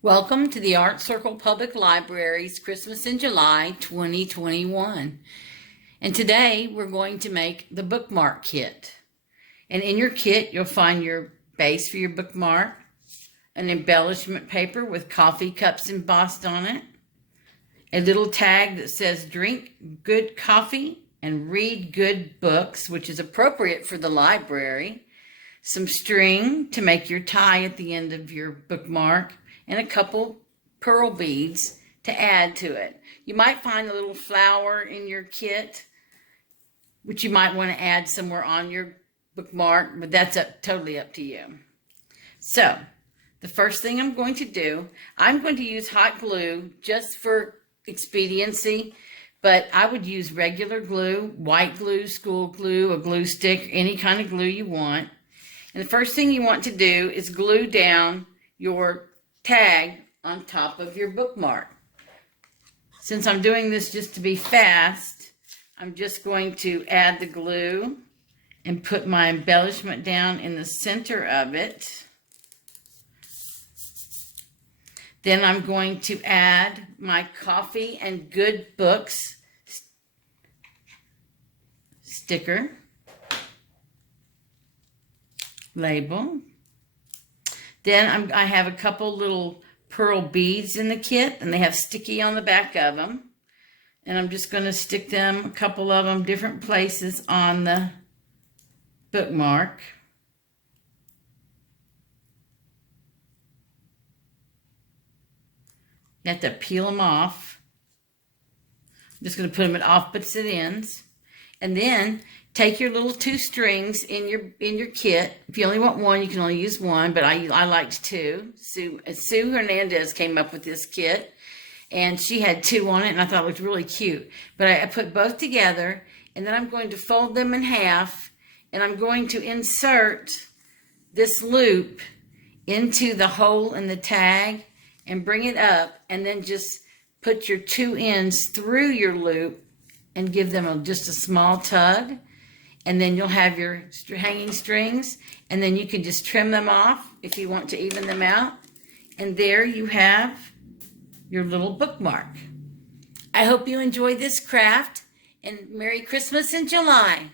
Welcome to the Art Circle Public Library's Christmas in July 2021. And today we're going to make the bookmark kit. And in your kit, you'll find your base for your bookmark, an embellishment paper with coffee cups embossed on it, a little tag that says drink good coffee and read good books, which is appropriate for the library, some string to make your tie at the end of your bookmark, and a couple pearl beads to add to it. You might find a little flower in your kit, which you might want to add somewhere on your bookmark, but that's totally up to you. So, the first thing I'm going to do, I'm going to use hot glue just for expediency, but I would use regular glue, white glue, school glue, a glue stick, any kind of glue you want. And the first thing you want to do is glue down your tag on top of your bookmark. Since I'm doing this just to be fast, I'm just going to add the glue and put my embellishment down in the center of it. Then I'm going to add my coffee and good books sticker label. Then I have a couple little pearl beads in the kit, and they have sticky on the back of them. And I'm just going to stick them, a couple of them, different places on the bookmark. You have to peel them off. I'm just going to put them at opposite ends. And then take your little two strings in your kit. If you only want one, you can only use one, but I liked two. Sue Hernandez came up with this kit, and she had two on it, and I thought it looked really cute. But I put both together, and then I'm going to fold them in half, and I'm going to insert this loop into the hole in the tag and bring it up, and then just put your two ends through your loop and give them just a small tug, and then you'll have your hanging strings, and then you can just trim them off if you want to even them out, and there you have your little bookmark. I hope you enjoyed this craft, and Merry Christmas in July.